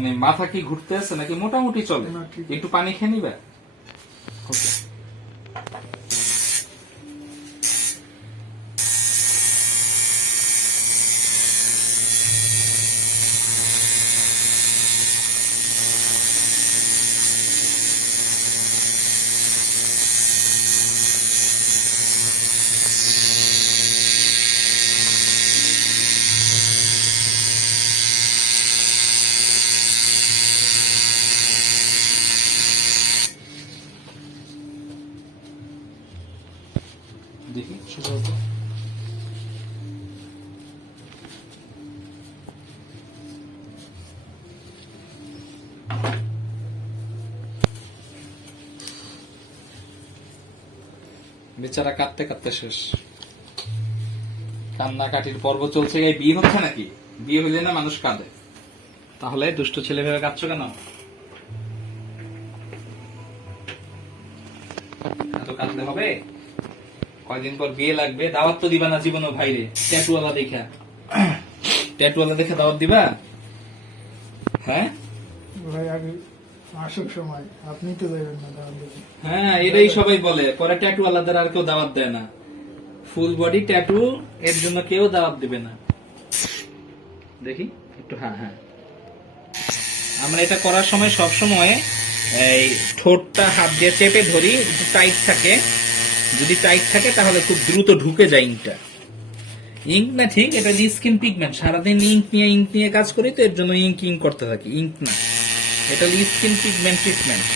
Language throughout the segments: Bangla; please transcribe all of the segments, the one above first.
মানে মাথা কি ঘুরতে আছে নাকি মোটামুটি চলে? না, ঠিক আছে। একটু পানি খেয়ে নিবে? ওকে। দেখি সোজা হতো। বেচারা কাঁদতে কাঁদতে শেষ, কান্নাকাটির পর্ব চলছে। এই বিয়ে হচ্ছে নাকি? বিয়ে হইলে না মানুষ কাঁদে। তাহলে দুষ্ট ছেলে ভেবে কাঁদছো কেন? এত কাঁদলে হবে? কয়দিন পর বিয়ে লাগবে, দাওয়াত তো দিবা না জীবনও ভাইরে। ট্যাটুওয়ালা দেখা, ট্যাটুওয়ালা দেখে দাওয়াত দিবা? হ্যাঁ ভাই আগে আসুক সময়, আপনি তো দেবেন না দাওয়াত দেবেন। হ্যাঁ, এটাই সবাই বলে। পরে ট্যাটুওয়ালাদের আর কেউ দাওয়াত দেয় না। ফুল বডি ট্যাটু এর জন্য কেউ দাওয়াত দিবে না। দেখি একটু, হ্যাঁ হ্যাঁ। আমরা এটা করার সময় সব সময় এই ঠোঁটটা হাত দিয়ে চেপে ধরি, একটু টাইট থাকে। যদি টাইট থাকে তাহলে খুব দ্রুত ঢুকে যায় ইঙ্কটা। ইঙ্ক না, ঠিক, এটা স্কিন পিগমেন্ট। সারাদিন ইঙ্ক নিয়ে কাজ করি, তো এর জন্য ইঙ্ক করতে থাকি। ইঙ্ক না, এটা স্কিন পিগমেন্ট ট্রিটমেন্ট।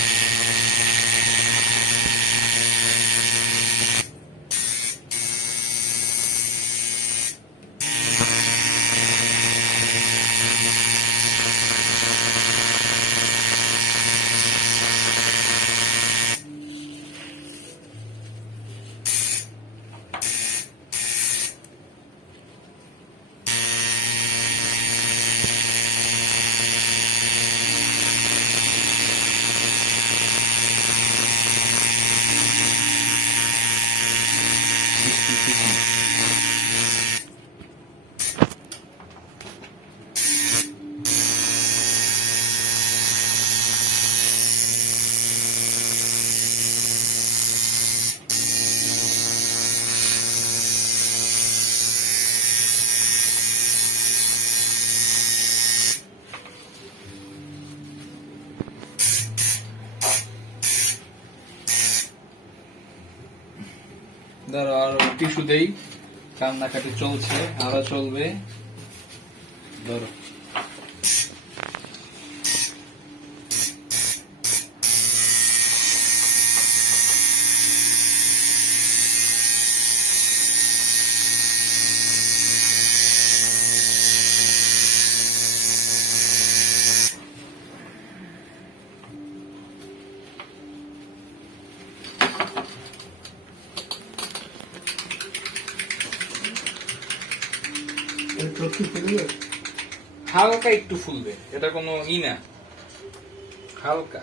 ধরো আর টিস্যু দেই, কান্নাকাটি চলছে, আরো চলবে। ধরো হালকা একটু ফুলবে, এটা কোনো ই না, হালকা।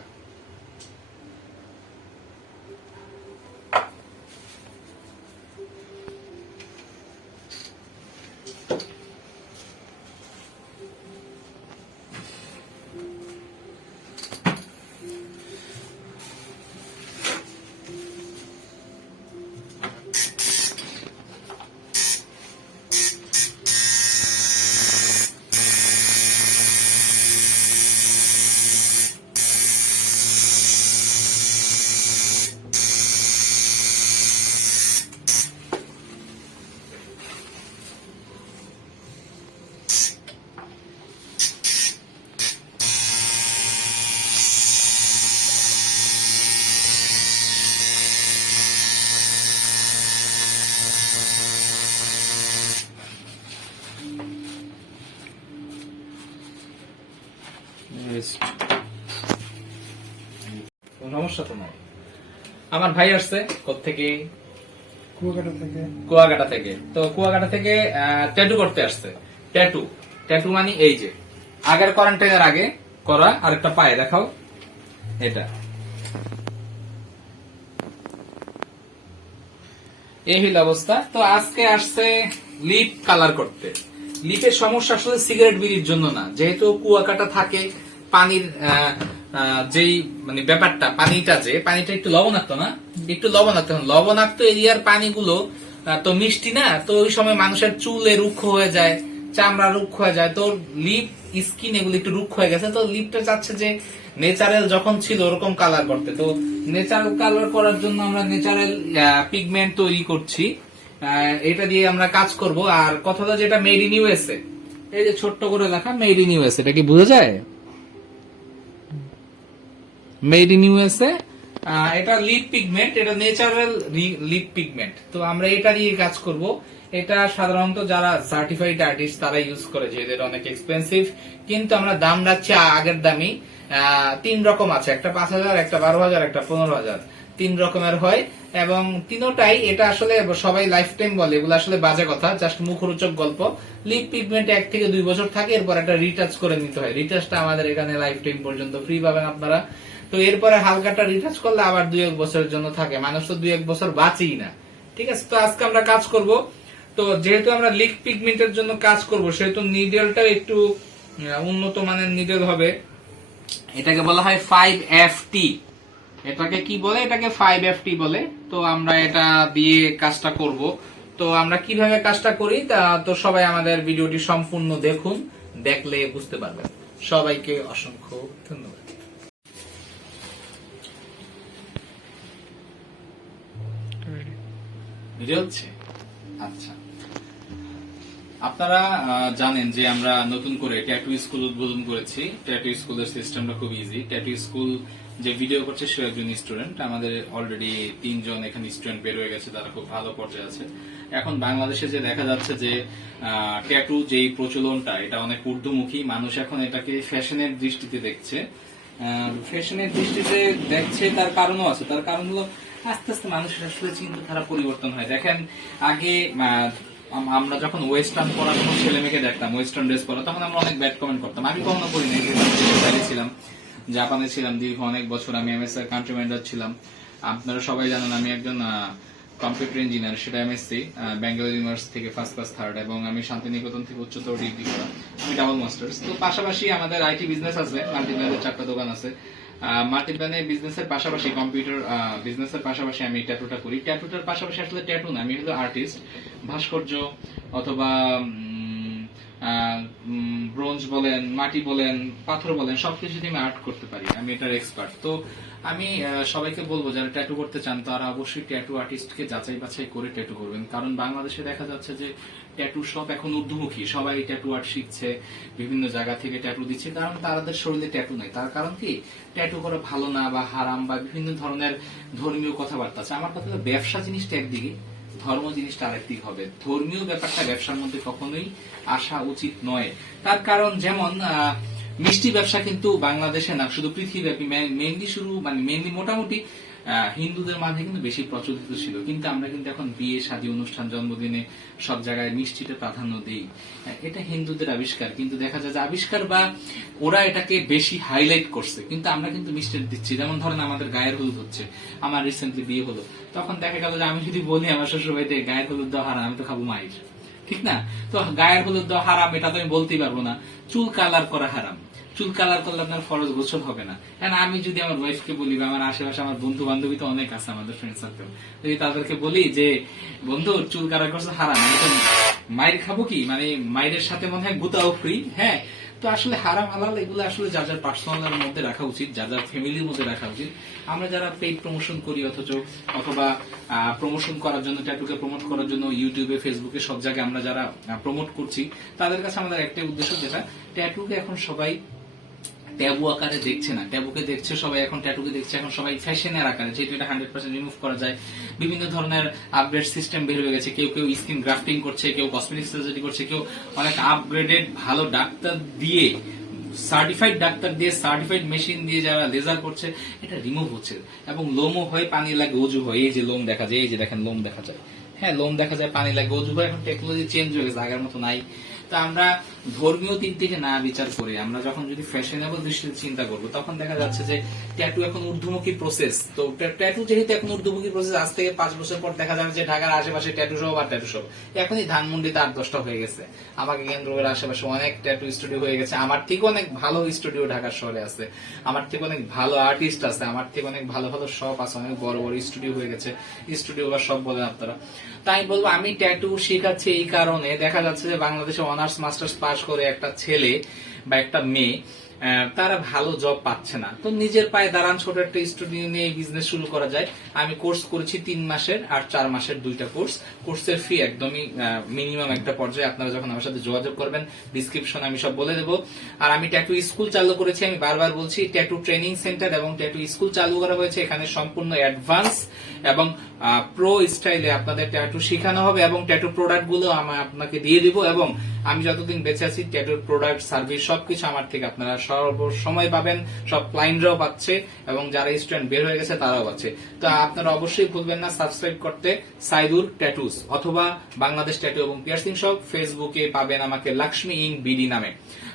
সমস্যা তো নাই। আমার ভাই আসছে কোত্থেকে? কুয়াকাটা থেকে। তো কুয়াকাটা থেকে ট্যাটু করতে আসছে। ট্যাটু ট্যাটু মানে এই যে আগের কোয়ারেন্টাইনের আগে করা, আর একটা পায়ে দেখাও, এটা এই হইল অবস্থা। তো আজকে আসছে লিপ কালার করতে। লিপের সমস্যা আসলে সিগারেট বিড়ির জন্য না, যেহেতু কুয়াকাটা থাকে পানির যেই মানে ব্যাপারটা, পানিটা একটু লবণাক্ত না, একটু লবণাক্ত এরিয়ার পানিগুলো তো মিষ্টি না, তো ওই সময় মানুষের চুলে রুক্ষ হয়ে যায়, চামড়া রুক্ষ হয়ে যায়, তো লিপ স্কিন এগুলো একটু রুক্ষ হয়ে গেছে, তো লিপটা চাচ্ছে যে ন্যাচারাল যখন ছিল ওরকম কালার করতে। তো ন্যাচারাল কালার করার জন্য আমরা ন্যাচারাল পিগমেন্ট তৈরি করছি, এটা দিয়ে আমরা কাজ করব। আর কথাটা যেটা মেড ইন ইউএসএ, এই যে ছোট্ট করে লেখা মেড ইন ইউএসএ, এটা কি বোঝা যায়? মেড ইন ইউএসএ, এটা লিপ পিগমেন্ট, এটা ন্যাচারাল লিপ পিগমেন্ট। তো আমরা এটা দিয়ে কাজ করব। এটা সাধারণত যারা সার্টিফাইড আর্টিস্ট তারা ইউজ করে, যেহেতু এটা অনেক এক্সপেন্সিভ, কিন্তু আমরা দাম রাখছি আগের দামই। 3 রকম আছে, একটা 5,000, একটা 12,000, একটা 15,000, 3 রকমের হয়। এবং তিনোটাই এটা আসলে সবাই লাইফ টাইম বলে, এগুলো আসলে বাজে কথা, জাস্ট মুখরোচক গল্প। লিপ পিগমেন্ট 1 থেকে 2 বছর থাকে, এরপর একটা রিটাচ করে নিতে হয়। রিটাচটা আমাদের এখানে লাইফ টাইম পর্যন্ত ফ্রি পাবেন আপনারা। তো এরপরে হালকাটা রিটাচ করলে আবার 2-1 বছরের জন্য থাকে, মানুষ তো 2-1 বছর বাঁচেই না। ঠিক আছে, তো আজকে আমরা কাজ করব। তো যেহেতু আমরা লিপ পিগমেন্টের জন্য কাজ করব, সেহেতু নিডেলটাও একটু উন্নত মানের নিডেল হবে। এটাকে বলা হয় 5FT। এটাকে কি বলে? এটাকে 5FT বলে। তো আমরা এটা দিয়ে কাজটা করব। তো আমরা কিভাবে কাজটা করি তো সবাই আমাদের ভিডিওটি সম্পূর্ণ দেখুন, দেখলে বুঝতে পারবেন। সবাইকে অসংখ্য ধন্যবাদ। ভিডিও হচ্ছে? আচ্ছা, আপনারা জানেন যে আমরা নতুন করে ট্যাটু স্কুল উদ্বোধন করেছি। ট্যাটু স্কুলের সিস্টেমটা খুব ইজি। ট্যাটু স্কুল যে ভিডিও করছে সে একজন স্টুডেন্ট, আমাদের অলরেডি 3 জন এখানে স্টুডেন্ট বের হয়ে গেছে, তারা খুব ভালো পর্যায়ে আছে। এখন বাংলাদেশে যে দেখা যাচ্ছে যে ট্যাটু যেই প্রচলনটা, এটা অনেক ঊর্ধ্বমুখী, মানুষ এখন এটাকে ফ্যাশনের দৃষ্টিতে দেখছে। ফ্যাশনের দৃষ্টিতে দেখছে, তার কারণও আছে। তার কারণ হলো আস্তে আস্তে মানুষের আসলে চিন্তাধারা পরিবর্তন হয়। দেখেন, আগে আমরা যখন ওয়েস্টার্ন পরা যখন ছেলে মেয়েকে দেখতাম, ওয়েস্টার্ন ড্রেস পরা, তখন আমরা অনেক ব্যাড কমেন্ট করতাম। আমি কখনো করি নাই, বাইরে ছিলাম, জাপানে ছিলাম দীর্ঘ অনেক বছর, আমি এমএসসি কান্ট্রি ম্যানেজার ছিলাম। আপনারা সবাই জানেন আমি একজন কম্পিউটার ইঞ্জিনিয়ার, সেটা এমএসসি বেঙ্গল ইউনিভার্সিটি থেকে ফার্স্ট ক্লাস থার্ড, এবং আমি শান্তিনিকেতন থেকে উচ্চতর ডিগ্রি করা, আমি ডাবল মাস্টার্স। তো পাশাপাশি আমাদের আইটি বিজনেস আছে, মাল্টিপ্ল্যানের 4টা দোকান আছে। মাল্টিপ্ল্যানের বিজনেসের পাশাপাশি, কম্পিউটার বিজনেসের পাশাপাশি আমি ট্যাটুটা করি। ট্যাটুটার পাশাপাশি আসলে ট্যাটু না, আমি হলো আর্টিস্ট। ভাস্কর্য অথবা ব্রোঞ্জ বলেন, মাটি বলেন, পাথর বলেন, সবকিছুতে আমি আর্ট করতে পারি, আমি এটার এক্সপার্ট। তো আমি সবাইকে বলবো যারা ট্যাটু করতে চান তারা অবশ্যই ট্যাটু আর্টিস্টকে যাচাই বাছাই করে ট্যাটু করবেন। কারণ বাংলাদেশে দেখা যাচ্ছে যে ট্যাটু শপ এখন ঊর্ধ্বমুখী, সবাই ট্যাটু আর্ট শিখছে, বিভিন্ন জায়গা থেকে ট্যাটু দিচ্ছে, কারণ তাদের শরীরে ট্যাটু নেই। তার কারণ কি? ট্যাটু করা ভালো না বা হারাম বা বিভিন্ন ধরনের ধর্মীয় কথাবার্তা আছে। আমার কথা হলো ব্যবসা জিনিসটা একদিকে, ধর্ম জিনিসটা আরেকদিক হবে। ধর্মীয় ব্যাপারটা ব্যবসার মধ্যে কখনোই আসা উচিত নয়। তার কারণ যেমন মিষ্টি ব্যবসা কিন্তু বাংলাদেশে না, শুধু পৃথিবীব্যাপী মেইনলি মোটামুটি হিন্দুদের মাঝে কিন্তু বেশি প্রচলিত ছিল। কিন্তু আমরা কিন্তু এখন বিয়ে শাদী অনুষ্ঠান জন্মদিনে সব জায়গায় মিষ্টিটা প্রাধান্য দিই। এটা হিন্দুদের আবিষ্কার, কিন্তু দেখা যায় যে আবিষ্কার বা ওরা এটাকে বেশি হাইলাইট করছে, কিন্তু আমরা কিন্তু মিষ্টি দিচ্ছি। যেমন ধরেন আমাদের গায়ের হলুদ হচ্ছে, আমার রিসেন্টলি বিয়ে হলো, তখন দেখা গেল যে আমি যদি বলি আমার শ্বশুর বাড়িতে গায়ের হলুদ দেওয়া হারাম, আমি তো খাবো মাইর, ঠিক না? তো গায়ের হলুদ দেওয়া হারাম এটা তো আমি বলতেই পারবো না। চুল কালার করা হারাম, চুল কালার করলে আপনার ফরজ গোসল হবে না। কারণ আমি যদি আমার ওয়াইফকে বলি বা আমার আশেপাশে আমার বন্ধু বান্ধবী তো অনেক আছে, আমাদের ফ্রেন্ড সার্কেল, যদি তাদেরকে বলি যে বন্ধু চুল কালার করছে হারাম, আমি তো মায়ের খাবো কি, মানে মায়ের সাথে মনে হয় গুতাও ফ্রি। হ্যাঁ, তো আসলে হারাম হালাল এগুলো আসলে যার যার পার্সোনাল মধ্যে রাখা উচিত, যার যার ফ্যামিলির মধ্যে রাখা উচিত। আমরা যারা পেইড প্রমোশন করি অথবা প্রমোশন করার জন্য, ট্যাটুকে প্রমোট করার জন্য ইউটিউবে ফেসবুকে সব জায়গায় আমরা যারা প্রমোট করছি, তাদের কাছে আমাদের একটাই উদ্দেশ্য, যেটা ট্যাটুকে এখন সবাই ট্যাবু আকারে দেখছে না, ট্যাবুকে দেখছে সবাই, এখন ট্যাটুকে দেখছে এখন সবাই ফ্যাশনের আকারে, যেহেতু এটা 100% রিমুভ করা যায়। বিভিন্ন ধরনের আপগ্রেড সিস্টেম বের হয়ে গেছে, কেউ স্কিন গ্রাফটিং করছে, কেউ কসমেটিক সার্জারি করছে, কেউ অনেক আপগ্রেডেড ভালো ডাক্তার দিয়ে, সার্টিফাইড ডাক্তার দিয়ে, সার্টিফাইড মেশিন দিয়ে যারা লেজার করছে, এটা রিমুভ হচ্ছে। এবং লোমও হয়, পানি লাগে, অজু হয়। এই যে লোম দেখা যায়, এই যে দেখেন লোম দেখা যায়, হ্যাঁ লোম দেখা যায়, পানি লাগে, অজু হয়। এখন টেকনোলজি চেঞ্জ হয়ে গেছে, আগের মতো নাই। তো আমরা ধর্মীয় দিক থেকে না বিচার করে আমরা যখন যদি ফ্যাশনেবল দৃষ্টিতে চিন্তা করব, তখন দেখা যাচ্ছে যে ট্যাটু এখন ঊর্ধ্বমুখী প্রসেস। তো ট্যাটু যেহেতু এখন ঊর্ধ্বমুখী প্রসেস, আজ থেকে 5 বছর পর দেখা যাবে যে ঢাকার আশেপাশে ট্যাটু শপ আর ট্যাটু শপ। এখনই ধানমন্ডিতে 8-10টা হয়ে গেছে, আমাকে কেন্দ্র করে আশেপাশে অনেক ট্যাটু স্টুডিও হয়ে গেছে। আমার থেকে অনেক ভালো স্টুডিও ঢাকার শহরে আছে, আমার থেকে অনেক ভালো আর্টিস্ট আছে, আমার থেকে অনেক ভালো ভালো শপ আছে, অনেক বড় বড় স্টুডিও হয়ে গেছে, স্টুডিও বা শপ বলেন আপনারা। তাই বলবো আমি ট্যাটু শেখাচ্ছি এই কারণে, দেখা যাচ্ছে যে বাংলাদেশে অনার্স মাস্টার্স পাস করে একটা ছেলে বা একটা মেয়ে তারা ভালো জব পাচ্ছে না। তো নিজের পায়ে দাঁড়ান, ছোট একটা স্টুডিও নিয়ে বিজনেস শুরু করা যায়। আমি কোর্স করেছি 3 মাসের আর 4 মাসের 2টা কোর্স। কোর্সের ফি একদমই মিনিমাম একটা পর্যায়ে। আপনারা যখন আমার সাথে যোগাযোগ করবেন, ডিসক্রিপশন আমি সব বলে দেবো। আর আমি ট্যাটু স্কুল চালু করেছি, আমি বারবার বলছি, ট্যাটু ট্রেনিং সেন্টার এবং ট্যাটু স্কুল চালু করা হয়েছে। এখানে সম্পূর্ণ অ্যাডভান্স এবং প্রো স্টাইলে আপনাদের ট্যাটু শেখানো হবে এবং ট্যাটু প্রোডাক্ট গুলো আমি আপনাকে দিয়ে দিব। এবং আমি যতদিন বেঁচে আছি ট্যাটুর প্রোডাক্ট সার্ভিস সবকিছু আমার থেকে আপনারা সর্বসময় পাবেন। সব ক্লায়েন্টরাও পাচ্ছে এবং যারা স্টুডেন্ট বের হয়ে গেছে তারাও পাচ্ছে। তো আপনারা অবশ্যই ভুলবেন না সাবস্ক্রাইব করতে সাইদুর ট্যাটুস অথবা বাংলাদেশ ট্যাটু এবং পিয়ার্সিং শপ। ফেসবুকে পাবেন আমাকে লাক্সমি ইং বিডি নামে।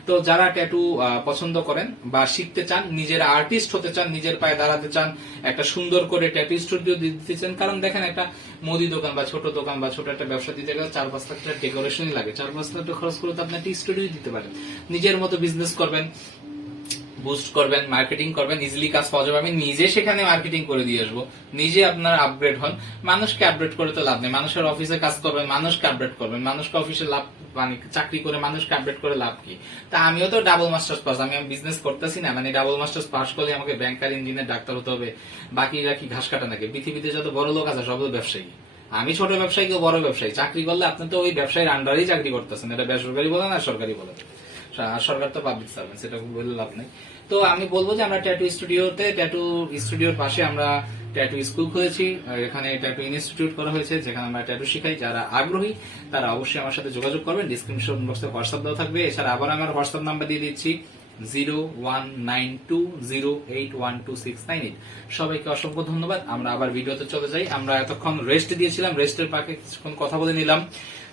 তো যারা ট্যাটু পছন্দ করেন বা শিখতে চান, নিজের আর্টিস্ট হতে চান, নিজের পায়ে দাঁড়াতে চান, একটা সুন্দর করে ট্যাটু স্টুডিও দিতে চান, কারণ দেখেন একটা মুদি দোকান বা ছোট দোকান বা ছোট একটা ব্যবসা দিতে গেলে 4-5 লাখ টাকা ডেকোরেশনই লাগে। 4-5 লাখ টাকা খরচ করে তো আপনি একটা স্টুডিও দিতে পারেন। নিজের মতো বিজনেস করবেন, বুস্ট করবেন, মার্কেটিং করবেন, ইজিলি কাজ পাওয়া যাবে। আমি নিজে সেখানে মার্কেটিং করে দিয়ে আসবো, নিজে আপনার আপগ্রেড হন। মানুষকে আপডেট করে তো লাভ নেই। মানুষের অফিসে কাজ করবেন, মানুষকে আপডেট করবেন। মানুষকে অফিসে লাভ মানে চাকরি করে মানুষকে আপডেট করে লাভ কি? তা আমিও তো ডাবল মাস্টার্স পাস, আমি বিজনেস করতেছি না মানে ডাবল মাস্টার্স পাস করলে আমাকে ব্যাংকার, ইঞ্জিনিয়ার, ডাক্তার হতে হবে। বাকিরা কি ঘাস কাটা নাকি? পৃথিবীতে যত বড় লোক আছে সব ব্যবসায়ী। আমি ছোট ব্যবসায়ী, কেউ বড় ব্যবসায়ী। চাকরি করলে আপনি তো ওই ব্যবসায়ীর আন্ডারেই চাকরি করতেছেন, এটা বেসরকারি বলেন আর সরকারি বলেন। সরকার তো পাবলিক সার্ভিস, এটা বললে লাভ নেই। তো আমি বলবো যে আমরা ট্যাটু স্টুডিওর পাশে আমরা ট্যাটু স্কুল খুলেছি। এখানে ট্যাটু ইনস্টিটিউট করা হয়েছে, যেখানে আমরা ট্যাটু শিখাই। যারা আগ্রহী তারা অবশ্যই আমার সাথে যোগাযোগ করবেন। ডিসক্রিপশন বক্সে হোয়াটসঅ্যাপ দেওয়া থাকবে। এছাড়া আবার আমার হোয়াটসঅ্যাপ নাম্বার দিয়ে দিচ্ছি 0192081269। সবাইকে অসংখ্য ধন্যবাদ। আমরা আবার ভিডিওতে চলে যাই। আমরা এতক্ষণ রেস্ট দিয়েছিলাম, রেস্টের পাকে কিছুক্ষণ কথা বলে নিলাম,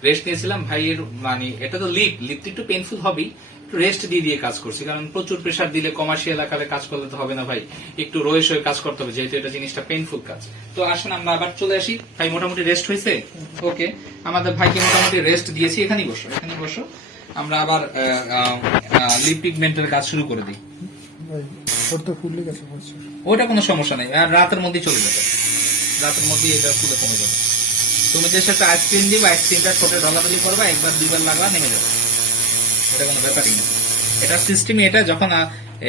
রেস্ট নিয়েছিলাম। ভাইয়ের মানে এটা তো লিফট একটু পেইনফুল হবেই, রেস্ট দিয়ে কাজ করছি, কারণ প্রচুর প্রেসার দিলে কমার্শিয়াল আকারে কাজ করলে তো হবে না ভাই, একটু রয়েস হয়ে কাজ করতে হবে, যেহেতু এটা জিনিসটা পেইনফুল কাজ। তো আসুন আমরা আবার চলে আসি। ভাই মোটামুটি রেস্ট হয়েছে? ওকে, আমাদের ভাইকে মোটামুটি রেস্ট দিয়েছি। এখানেই বসো। আমরা আবার লিপ পিগমেন্টের কাজ শুরু করে দিই। ওটা কোনো সমস্যা নেই, আর রাতের মধ্যেই চলে যাবে, রাতের মধ্যেই এটা ফুলে কমে যাবে। তুমি যে একটা আইসক্রিম দিবা, আইসক্রিমটা ছোটে ঢলাঢলি করবা, একবার 2বার লাগবা, নেমে যাবে, এটা কোনো ব্যাপারই না। এটা সিস্টেম, এটা যখন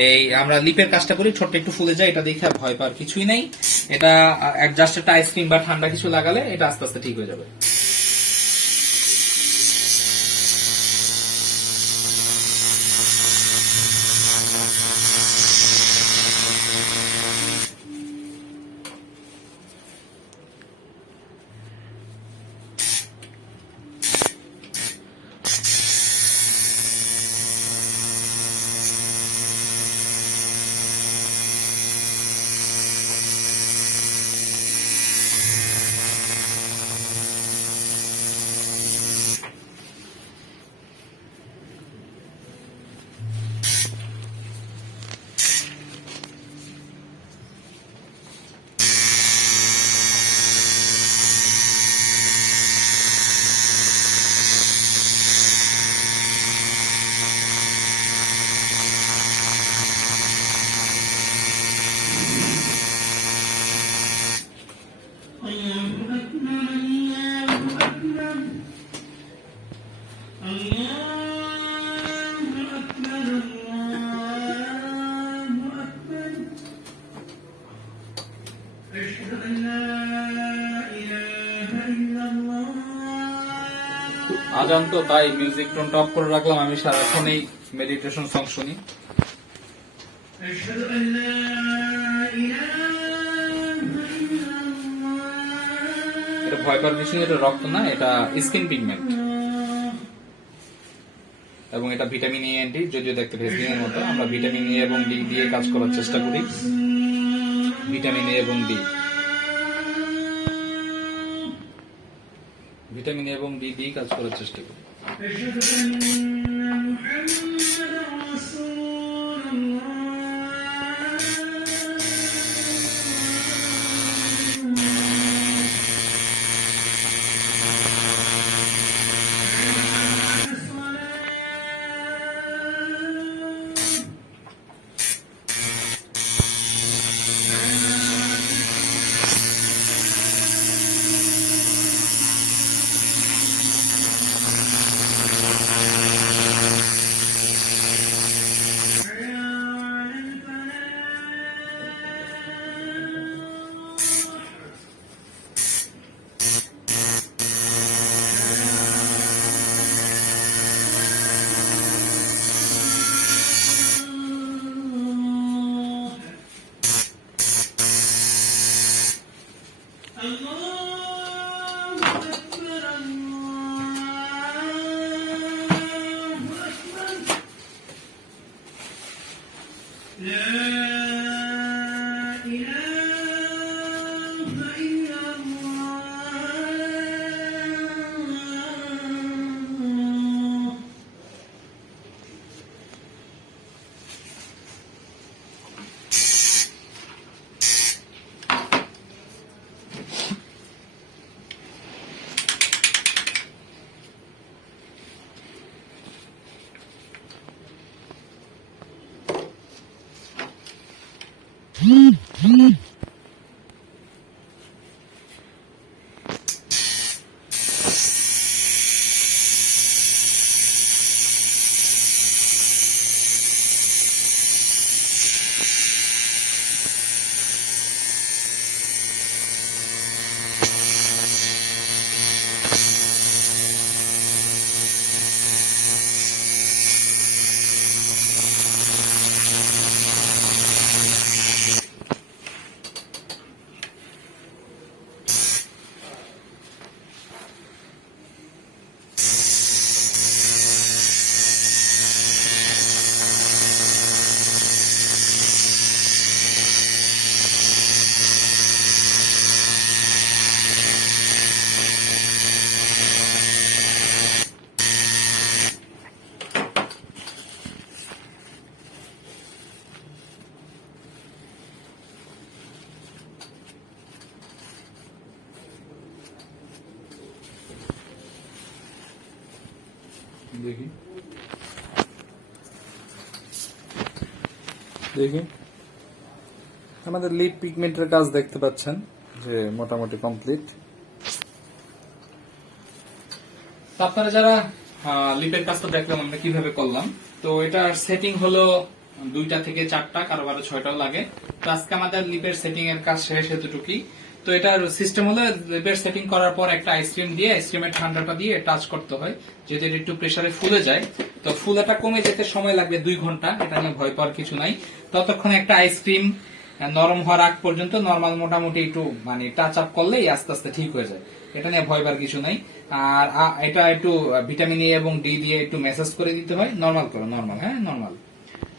এই আমরা লিপের কাজটা করি ছোট্ট একটু ফুলে যায়, এটা দেখে ভয় পাওয়ার কিছুই নেই। এটা জাস্ট একটা আইসক্রিম বা ঠান্ডা কিছু লাগালে এটা আস্তে আস্তে ঠিক হয়ে যাবে। আজান তো, তাই মিউজিক টোনটা অফ করে রাখলাম। আমি সারাক্ষণ এই মেডিটেশন সং শুনি। এটা ভয় পাওয়ার কিছু, এটা রক্ত না, এটা স্কিন পিগমেন্ট এবং এটা ভিটামিন এ অ্যান্টি, যদিও দেখতে ভেসলিনের মতো। আমরা ভিটামিন এ এবং ডি দিয়ে কাজ করার চেষ্টা করি। ভিটামিন এ এবং ডি, ভিটামিন এবং ডি দিয়ে কাজ করার চেষ্টা করি। দেখি দেখি আমাদের লিপ পিগমেন্টের কাজ দেখতে পাচ্ছেন যে মোটামুটি কমপ্লিট। আপনারা যারা লিপের কাজটা দেখলাম আমরা কিভাবে করলাম, তো এটার সেটিং হলো 2টা থেকে 4টা, কারো 6টাও লাগে। তো আজকে আমাদের লিপের সেটিং এর কাজ শেষ এতটুকুই। তো এটার সিস্টেম হলো লিপের সেটিং করার পর একটা আইসক্রিম দিয়ে আইসক্রিমের ঠান্ডাটা দিয়ে টাচ করতে হয়, যদি এটা একটু প্রেসারে ফুলে যায়। তো ফুলাটা কমে যেতে সময় লাগবে 2 ঘন্টা, এটা নিয়ে ভয় পাওয়ার কিছু নাই। ততক্ষণে একটা আইসক্রিম নরম হওয়ার আগ পর্যন্ত নরমাল মোটামুটি একটু মানে টাচ আপ করলেই আস্তে আস্তে ঠিক হয়ে যায়, এটা নিয়ে ভয় পাওয়ার কিছু নাই। আর এটা একটু ভিটামিন এ এবং ডি দিয়ে একটু মেসেজ করে দিতে হয়, নরমাল করো, নরমাল, হ্যাঁ নরমাল,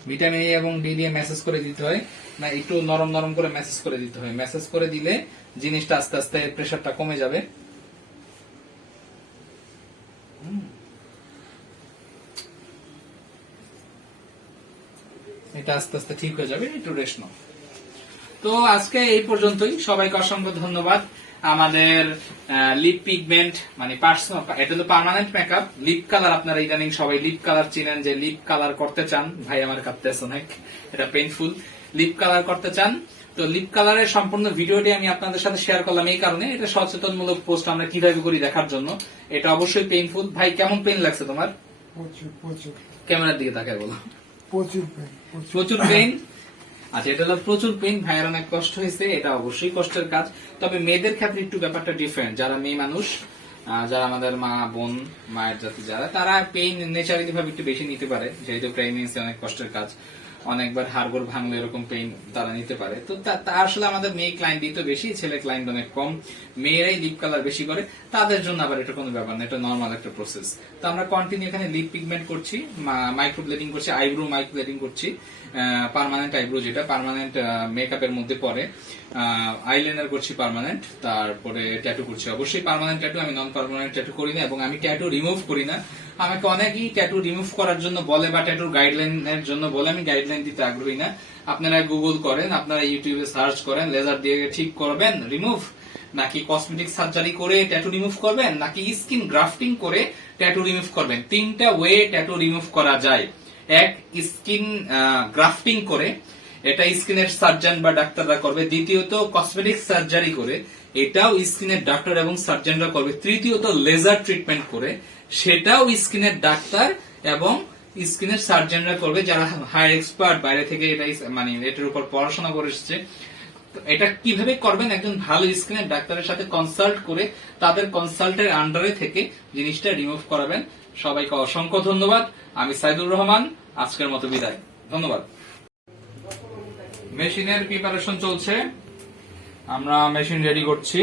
ভিটামিন এ এবং ডি দিয়ে মেসেজ করে দিতে হয়, না একটু নরম নরম করে মেসেজ করে দিতে হয়। মেসেজ করে দিলে জিনিসটা আস্তে আস্তে প্রেসারটা কমে যাবে। এটা আস্তে আস্তে ঠিক হয়ে যাবে, একটু রেস্ট নাও। তো আজকে এই পর্যন্তই, সবাইকে অসংখ্য ধন্যবাদ। আমাদের লিপ পিগমেন্ট মানে এটা তো পার্মানেন্ট মেকআপ। লিপ কালার আপনারা ইদানিং সবাই লিপ কালার চিনেন, যে লিপ কালার করতে চান, ভাই আমার কাঁপতেছে অনেক, এটা পেইনফুল। লিপ কালার করতে চান, তো লিপ কালারের সম্পূর্ণ ভিডিওটি আমি আপনাদের সাথে শেয়ার করলাম এই কারণে, এটা সচেতনমূলক পোস্ট আমরা কিভাবে করি দেখার জন্য। এটা অবশ্যই পেইনফুল। ভাই কেমন পেইন লাগছে তোমার? প্রচুর প্রচুর ক্যামেরার দিকে তাকায় বলো। প্রচুর পেন, প্রচুর পেইন। আচ্ছা, এটা হলো প্রচুর পেইন, ভাইয়ের অনেক কষ্ট হয়েছে, এটা অবশ্যই কষ্টের কাজ। তবে মেয়েদের ক্ষেত্রে একটু ব্যাপারটা ডিফারেন্ট। যারা মেয়ে মানুষ, যারা আমাদের মা বোন, মায়ের জাতি যারা, তারা পেইন নেচারালি ভাবে একটু বেশি নিতে পারে, যেহেতু প্রেগনেন্সি অনেক কষ্টের কাজ, অনেকবার হাড়গোড় ভাঙলে এরকম পেইন তারা নিতে পারে। তো তা আসলে আমাদের মেয়ে ক্লায়েন্টই তো বেশি, ছেলে ক্লায়েন্ট অনেক কম। মেয়েরাই লিপ কালার বেশি করে, তাদের জন্য আবার এটা কোনো ব্যাপার না, এটা নর্মাল একটা প্রসেস। তো আমরা কন্টিনিউ এখানে লিপ পিগমেন্ট করছি, মাইক্রোব্লেডিং করছি, আইব্রো মাইক্রোব্লেডিং করছি, পার্মানেন্ট আইব্রো যেটা পার্মানেন্ট মেকআপের মধ্যে পড়ে, আইলাইনার করছি পার্মানেন্ট, তারপরে ট্যাটু করছি। অবশ্যই পার্মানেন্ট ট্যাটু, আমি নন পার্মানেন্ট ট্যাটু করি না, এবং আমি ট্যাটু রিমুভ করি না। আমাকে অনেকেই ট্যাটু রিমুভ করার জন্য বলে বা ট্যাটুর গাইডলাইনের জন্য বলে, আমি গাইডলাইন দিতে আগ্রহী না। আপনারা গুগল করেন, আপনারা ইউটিউবে সার্চ করেন, লেজার দিয়ে ঠিক করবেন রিমুভ, নাকি কসমেটিক সার্জারি করে ট্যাটু রিমুভ করবেন, নাকি স্কিন গ্রাফটিং করে ট্যাটু রিমুভ করবেন। তিনটা ওয়ে ট্যাটু রিমুভ করা যায়। এক, স্কিন গ্রাফটিং করে, এটা স্কিনের সার্জন বা ডাক্তাররা করবে। দ্বিতীয়ত কসমেটিক সার্জারি করে, এটাও স্কিনের ডাক্তার এবং সার্জনরা করবে। তৃতীয়ত লেজার ট্রিটমেন্ট করে, সেটাও স্কিনের ডাক্তার এবং স্কিনের সার্জনরা করবে, যারা হায়ার এক্সপার্ট, বাইরে থেকে এটা মানে এটার উপর পড়াশোনা করে এসেছে। এটা কিভাবে করবেন, একজন ভালো স্কিনের ডাক্তারের সাথে কনসাল্ট করে তাদের কনসাল্টের আন্ডারে থেকে জিনিসটা রিমুভ করাবেন। সবাইকে অসংখ্য ধন্যবাদ। আমি সাইদুর রহমান, আজকের মতো বিদায়, ধন্যবাদ। মেশিনের প্রিপারেশন চলছে, আমরা মেশিন রেডি করছি।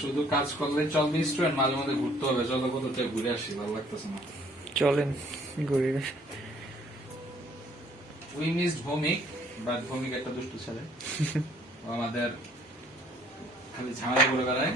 শুধু কাজ করলে চলবে স্টুডেন্ট, মাঝে মধ্যে ঘুরতে হবে। চলো কোথাও ঘুরে আসি, ভালো লাগতেছে না। চলেন ঘুরে। We missed Bhowmik, but Bhowmik একটা দুষ্টু ছেলে, ও আমাদের খালি ঝামেলা করে বেড়ায়।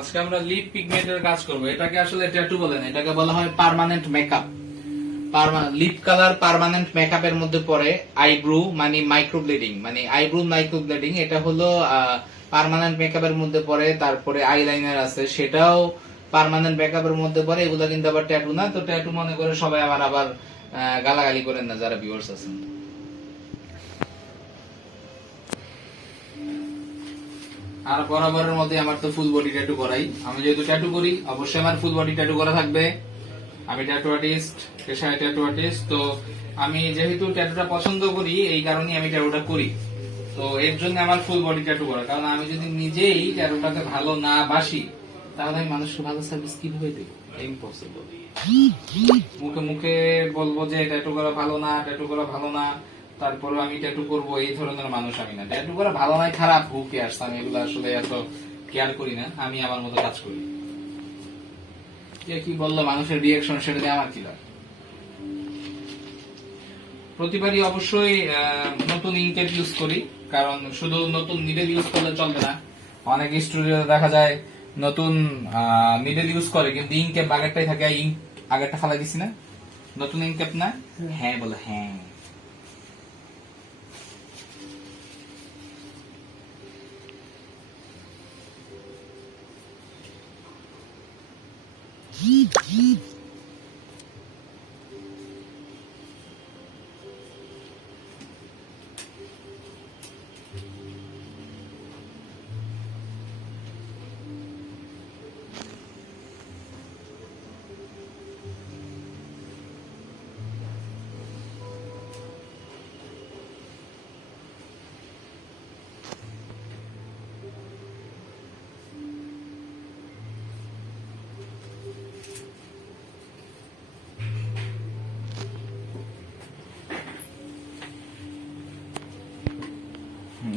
আজকে আমরা লিপ পিগমেন্টের কাজ করব। এটাকে আসলে ট্যাটু বলে না, এটাকে বলা হয় permanent makeup. Lip colour permanent মেকআপের মধ্যে পড়ে। আইব্রু মানে মাইক্রোব্লেডিং, মানে আইব্রু মাইক্রোব্লেডিং, এটা হলো পার্মানেন্ট মেকআপের মধ্যে পড়ে। তারপরে আইলাইনার আছে, সেটাও পার্মানেন্ট মেকআপের মধ্যে পড়ে। এগুলো কিন্তু আবার ট্যাটু না। তো ট্যাটু মনে করে সবাই আবার গালাগালি করেন না যারা ভিউয়ার্স আছেন। আর বরাবরের মধ্যে আমার তো ফুল বডি ট্যাটু করাই। আমি যেহেতু ট্যাটু করি, অবশ্যই আমার ফুল বডি ট্যাটু করা থাকবে। আমি ট্যাটু আর্টিস্ট, পেশায় ট্যাটু আর্টিস্ট। তো আমি যেহেতু ট্যাটুটা পছন্দ করি, এই কারণেই আমি ট্যাটুটা করি। তো এর জন্য আমার ফুল বডি ট্যাটু করা। কারণ আমি যদি নিজেই ট্যাটুটাকে ভালো না বাসি, তাহলে আমি মানুষকে ভালো সার্ভিস কিভাবে দেবো? ইম্পসিবল। মুখে মুখে বলবো যে ট্যাটু করা ভালো না, ট্যাটু করা ভালো না, তারপরে আমি ট্যাটু করবো, এই ধরনের মানুষ আমি না। ট্যাটু করা ভালো নয় খারাপ, হু কেয়ারস, আমি এগুলো আসলে এত কেয়ার করি না। আমি আমার মতো কাজ করি। কে কি বললো, মানুষের রিয়াকশন, সেটা দিয়ে আমার কি লাভ? প্রতিবারই অবশ্যই নতুন ইনকেট ইউজ করি, কারণ শুধু নতুন নিডেল ইউজ করলে চলবে না। অনেক স্টুডিও দেখা যায় নতুন নিডেল ইউজ করে, কিন্তু ইনকেপ আগেরটাই থাকে। ইঙ্ক আগেরটা ফালাই দিছি না, নতুন ইনকেপ না? হ্যাঁ বলো হ্যাঁ।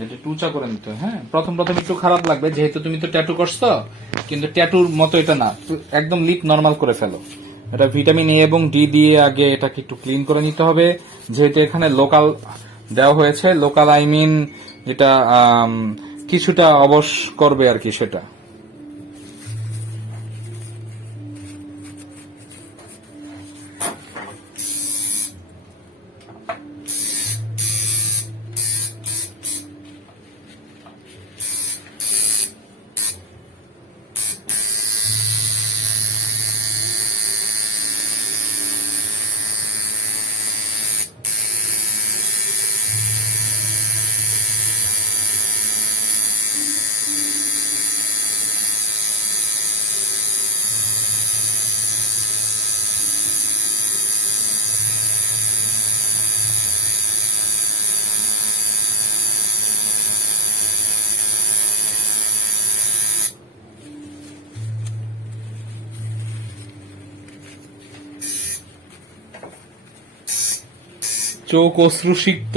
এটা টুচা করে নিতে। হ্যাঁ, প্রথম প্রথম একটু খারাপ লাগবে, যেহেতু তুমি তো ট্যাটু করছো, কিন্তু ট্যাটুর মতো এটা না। একদম লিপ নরমাল করে ফেলো। এটা ভিটামিন এ এবং ডি দিয়ে আগে এটাকে একটু ক্লিন করে নিতে হবে। যেহেতু এখানে লোকাল দেওয়া হয়েছে, লোকাল আই মিন যেটা কিছুটা অবশ করবে আর কি, সেটা। চোখ অশ্রুসিক্ত।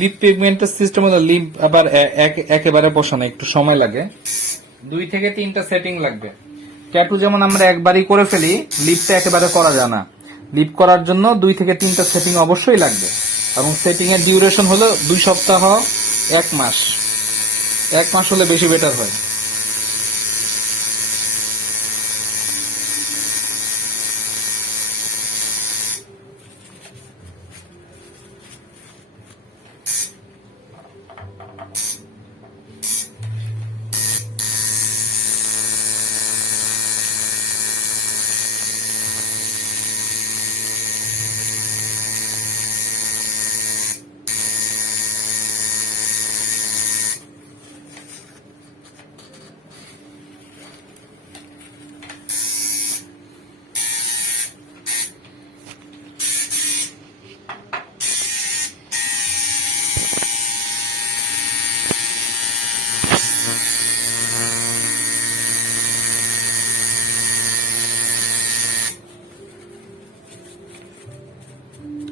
লিপ পিগমেন্টের সিস্টেম হলো লিপ আবার একেবারে বসানো একটু সময় লাগে, 2 থেকে 3টা সেটিং লাগবে। ট্যাটু যেমন আমরা একবারই করে ফেলি, লিপটা একেবারে করা যায় না। লিপ করার জন্য 2 থেকে 3টা সেটিং অবশ্যই লাগবে, এবং সেটিং এর ডিউরেশন হলো 2 সপ্তাহ 1 মাস। 1 মাস হলে বেশি বেটার হয়।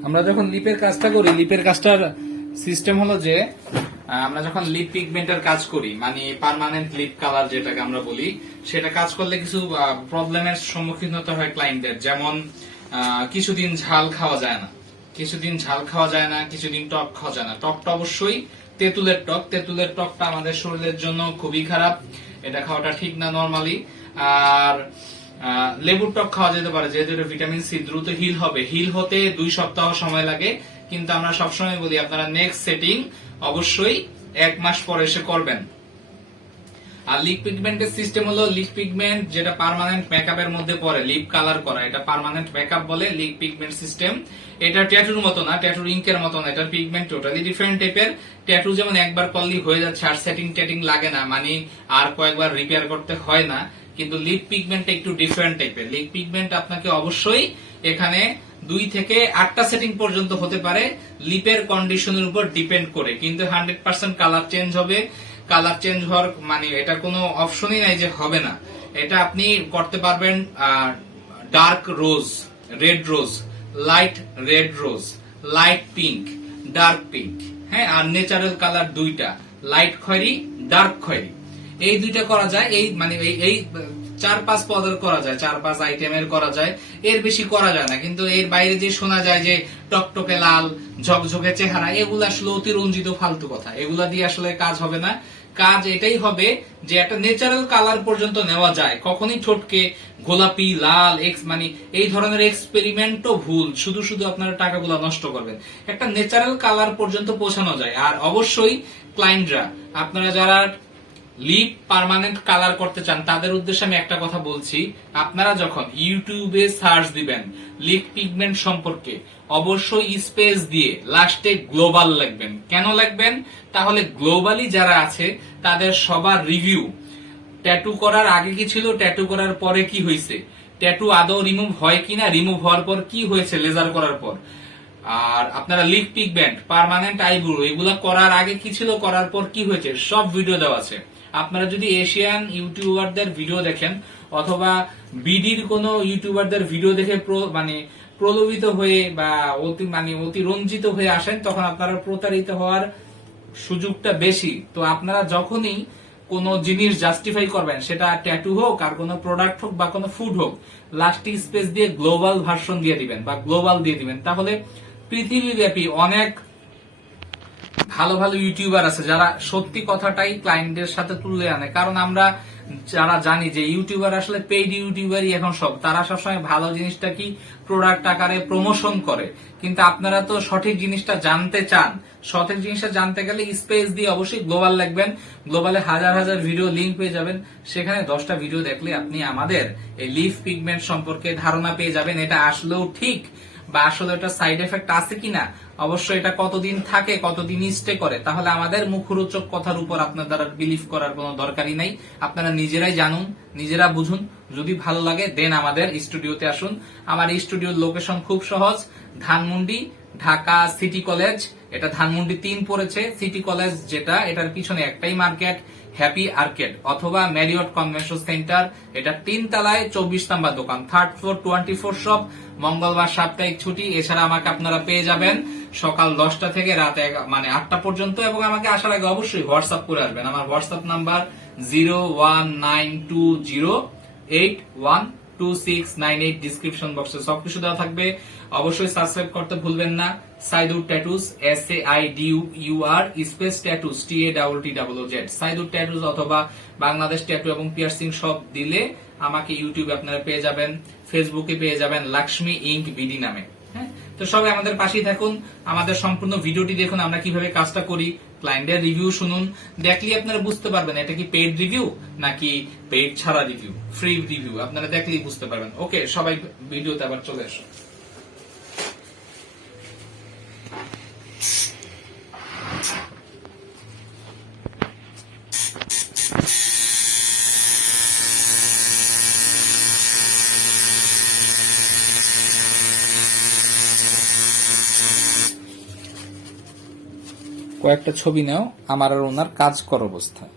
আমরা যখন লিপের কাজটা করি, লিপের কাজটার সিস্টেম হলো যে আমরা যখন লিপ পিগমেন্টের কাজ করি, মানে পার্মানেন্ট লিপ কালার যেটাকে আমরা বলি, সেটা কাজ করলে কিছু প্রবলেমের সম্মুখীন হতে হয় ক্লায়েন্টদের। যেমন কিছুদিন ঝাল খাওয়া যায় না, কিছুদিন টক খাওয়া যায় না। টকটা অবশ্যই তেঁতুলের টক, তেঁতুলের টকটা আমাদের শরীরের জন্য খুবই খারাপ, এটা খাওয়াটা ঠিক না নরমালি। আর লেবুর টক খাওয়া যেতে পারে, যেহেতু এটা ভিটামিন সি, দ্রুত হিল হবে। হিল হতে 2 সপ্তাহ সময় লাগে, কিন্তু আমরা সবসময় বলি আপনারা নেক্সট সেটিং অবশ্যই 1 মাস পরে এসে করবেন। আর লিপ পিগমেন্টের সিস্টেম হলো, লিপ পিগমেন্ট যেটা পার্মানেন্ট মেকআপের মধ্যে পড়ে, লিপ কালার করা, এটা পার্মানেন্ট মেকআপ বলে লিপ পিগমেন্ট সিস্টেম। এটা ট্যাটুর মতো না, ট্যাটুর ইঙ্কের মতো না, এটার পিগমেন্ট টোটালি ডিফারেন্ট টাইপের। ট্যাটু যেমন একবার করলেই হয়ে যাচ্ছে, আর সেটিং টেটিং লাগে না, মানে আর কয়েকবার রিপেয়ার করতে হয় না, কিন্তু লিপ পিগমেন্ট একটু ডিফারেন্ট টাইপের। লিপ পিগমেন্ট আপনাকে অবশ্যই এখানে 2 থেকে 8টা সেটিং পর্যন্ত হতে পারে, লিপের কন্ডিশনের উপর ডিপেন্ড করে, কিন্তু 100% কালার চেঞ্জ হবে। কালার চেঞ্জ হওয়ার মানে এটা কোনো অপশনই নাই যে হবে না। এটা আপনি করতে পারবেন dark rose, red rose, light red rose, light pink, dark pink, হ্যাঁ, আর ন্যাচারাল কালার 2টা, লাইট খয়েরি, ডার্ক খয়েরি, এই 2টা করা যায়। এই মানে এই 4-5 পদের করা যায়, 4-5 আইটেমের করা যায়, এর বেশি করা যায় না। কিন্তু এর বাইরে যে শোনা যায় যে টকটকে লাল, ঝকঝকে চেহারা, এগুলো আসলে অতিরঞ্জিত ফালতু কথা, এগুলা দিয়ে আসলে কাজ হবে না। কাজ এটাই হবে যে একটা ন্যাচারাল কালার পর্যন্ত নেওয়া যায়। কখনই ঠোঁটকে গোলাপি, লাল, মানে এই ধরনের এক্সপেরিমেন্টও ভুল, শুধু শুধু আপনারা টাকাগুলো নষ্ট করবেন। একটা ন্যাচারাল কালার পর্যন্ত পৌঁছানো যায়। আর অবশ্যই ক্লায়েন্টরা, আপনারা যারা লিপ পার্মানেন্ট কালার করতে চান, তাদের উদ্দেশ্যে আমি একটা কথা বলছি, আপনারা যখন ইউটিউবে সার্চ দিবেন লিপ পিগমেন্ট সম্পর্কে, অবশ্যই স্পেস দিয়ে লাস্টে গ্লোবাল লিখবেন। কেন লিখবেন? তাহলে গ্লোবালি যারা আছে তাদের সবার রিভিউ, ট্যাটু করার আগে কি ছিল, ট্যাটু করার পরে কি হয়েছে, ট্যাটু আদৌ রিমুভ হয় কিনা, রিমুভ হওয়ার পর কি হয়েছে লেজার করার পর, আর আপনারা লিপ পিগমেন্ট, পার্মানেন্ট আইব্রো, এগুলা করার আগে কি ছিল, করার পর কি হয়েছে, সব ভিডিও দেওয়া আছে। আপনারা যদি এশিয়ান ইউটিউবারদের ভিডিও দেখেন, অথবা বিডির কোন ইউটিউবারদের ভিডিও দেখে মানে প্রলোভিত হয়ে বা অতিরঞ্জিত হয়ে আসেন, তখন আপনারা প্রতারিত হওয়ার সুযোগটা বেশি। তো আপনারা যখনই কোন জিনিস জাস্টিফাই করবেন, সেটা ট্যাটু হোক আর কোন প্রোডাক্ট হোক বা কোন ফুড হোক, লাস্টিং স্পেস দিয়ে গ্লোবাল ভার্সন দিয়ে দিবেন বা গ্লোবাল দিয়ে দিবেন। তাহলে পৃথিবীব্যাপী অনেক ভালো ভালো ইউটিউবার আছে যারা সত্যি কথাটাই ক্লায়েন্টদের সাথে তুলে আনে। কারণ আমরা যারা জানি যে ইউটিউবার আসলে পেইড ইউটিউবারই এখন সব, তারা সবসময় ভালো জিনিসটা কি প্রোডাক্ট আকারে প্রমোশন করে, কিন্তু আপনারা তো সঠিক জিনিসটা জানতে চান। সঠিক জিনিসটা জানতে গেলে স্পেস দিয়ে অবশ্যই গ্লোবাল লিখবেন। গ্লোবালে হাজার হাজার ভিডিও লিঙ্ক পেয়ে যাবেন, সেখানে 10টা ভিডিও দেখলে আপনি আমাদের এই লিফ পিগমেন্ট সম্পর্কে ধারণা পেয়ে যাবেন। এটা আসলেও ঠিক বা আসলে এটা সাইড এফেক্ট আছে কিনা, অবশ্যই এটা কতদিন থাকে, কতদিন স্টে করে, তাহলে আমাদের মুখরোচক কথার উপর আপনার দ্বারা বিলিভ করার কোনো দরকারই নাই। আপনারা নিজেরাই জানুন, নিজেরা বুঝুন। যদি ভালো লাগে দেন আমাদের স্টুডিওতে আসুন। আমার এই স্টুডিওর লোকেশন খুব সহজ, ধানমন্ডি, ঢাকা সিটি কলেজ। এটা ধানমন্ডি 3 পড়েছে, সিটি কলেজ যেটা, এটার পিছনে একটাই মার্কেট, হ্যাপি আর্কেড অথবা ম্যারিয়ট কনভেনশন সেন্টার। এটা 3 তলায় 24 নাম্বার দোকান, 3rd ফ্লোর, 24 শপ। মঙ্গলবার সাপ্তাহিক ছুটি। এছাড়া আমাকে আপনারা পেয়ে যাবেন সকাল 10টা থেকে রাত 8টা পর্যন্ত, এবং আমাকে আসার আগে অবশ্যই হোয়াটসঅ্যাপ করে আসবেন। আমার হোয়াটসঅ্যাপ নাম্বার 01920812698। ডিসক্রিপশন বক্সে সবকিছু দেওয়া থাকবে। অবশ্যই সাবস্ক্রাইব করতে ভুলবেন না। Saidur tattoos, SAIDUR space tattoos, TATTOOZ, Saidur tattoos অথবা বাংলাদেশ ট্যাটু এবং পিয়ার্সিং সব দিলে আমাকে ইউটিউবে আপনারা পেয়ে যাবেন, ফেসবুকে পেয়ে যাবেন লাক্সমি ইঙ্ক বিডি নামে। হ্যাঁ, তো সবাই আমাদের পাশেই থাকুন, আমাদের সম্পূর্ণ ভিডিওটি দেখুন আমরা কিভাবে কাজটা করি, ক্লায়েন্টের রিভিউ শুনুন। দেখলে আপনারা বুঝতে পারবেন এটা কি পেইড রিভিউ নাকি পেইড ছাড়া রিভিউ, ফ্রি রিভিউ, আপনারা দেখলেই বুঝতে পারবেন। ওকে, সবাই ভিডিওতে আবার চলে আসুন। কয়েকটা ছবি নাও আমার আর ওনার কাজ কর অবস্থায়।